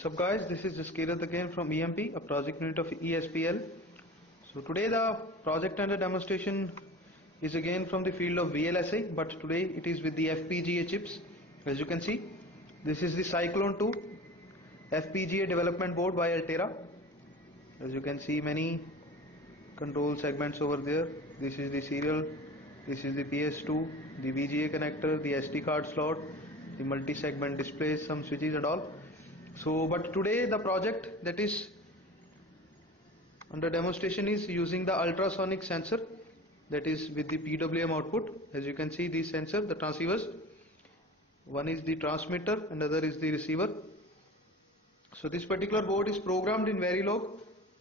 What's up guys, this is Jaskirat again from EMP, a project unit of ESPL. So today the project under demonstration is again from the field of VLSI, but today it is with the FPGA chips. As you can see, this is the Cyclone 2 FPGA development board by Altera. As you can see, many control segments over there. This is the serial, this is the PS2, the VGA connector, the SD card slot, the multi-segment displays, some switches and all. So but today the project that is under demonstration is using the ultrasonic sensor, that is with the PWM output. As you can see, these sensors, the transceivers, one is the transmitter and other is the receiver. So this particular board is programmed in Verilog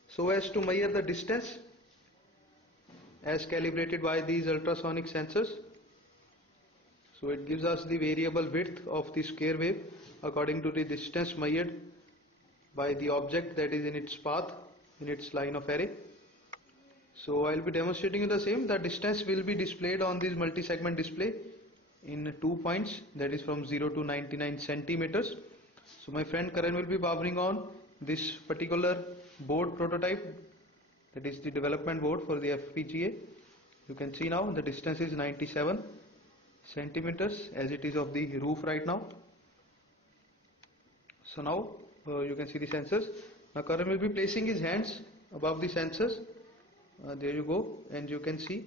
so as to measure the distance as calibrated by these ultrasonic sensors. So it gives us the variable width of the square wave according to the distance measured by the object that is in its path, in its line of array. So I will be demonstrating the same. The distance will be displayed on this multi-segment display in 2 points, that is from 0 to 99 centimeters. So my friend Karan will be powering on this particular board prototype, that is the development board for the FPGA. You can see now the distance is 97 centimeters as it is of the roof right now. So now you can see the sensors. Now Karan will be placing his hands above the sensors. There you go, and you can see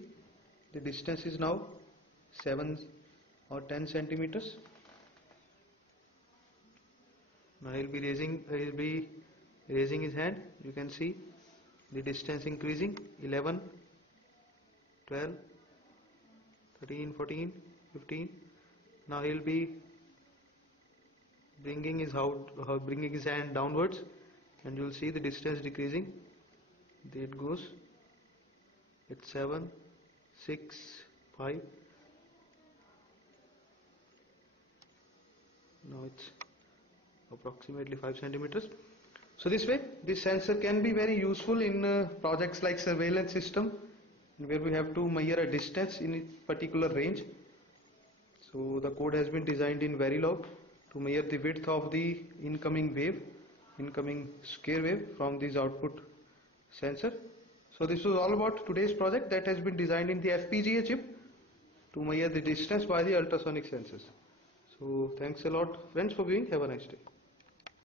the distance is now 7 or 10 centimeters. Now he will be raising his hand. You can see the distance increasing, 11, 12, 13, 14, 15. Now he will be bringing his hand downwards, and you will see the distance decreasing. There it goes. It's 7, 6, 5. Now it's approximately 5 centimeters. So this way, this sensor can be very useful in projects like surveillance system, where we have to measure a distance in a particular range. So the code has been designed in Verilog to measure the width of the incoming square wave from this output sensor. So this was all about today's project that has been designed in the FPGA chip to measure the distance by the ultrasonic sensors. So thanks a lot friends for viewing. Have a nice day.